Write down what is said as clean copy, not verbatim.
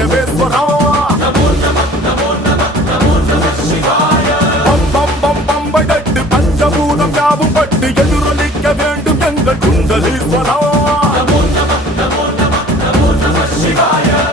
மாதவேஸ்வரா பம்பை தட்டு பஞ்சபூதம் யாவும் பட்டு எதிரொலிக்க வேண்டும் எங்கள் குண்டலீஸ்வரா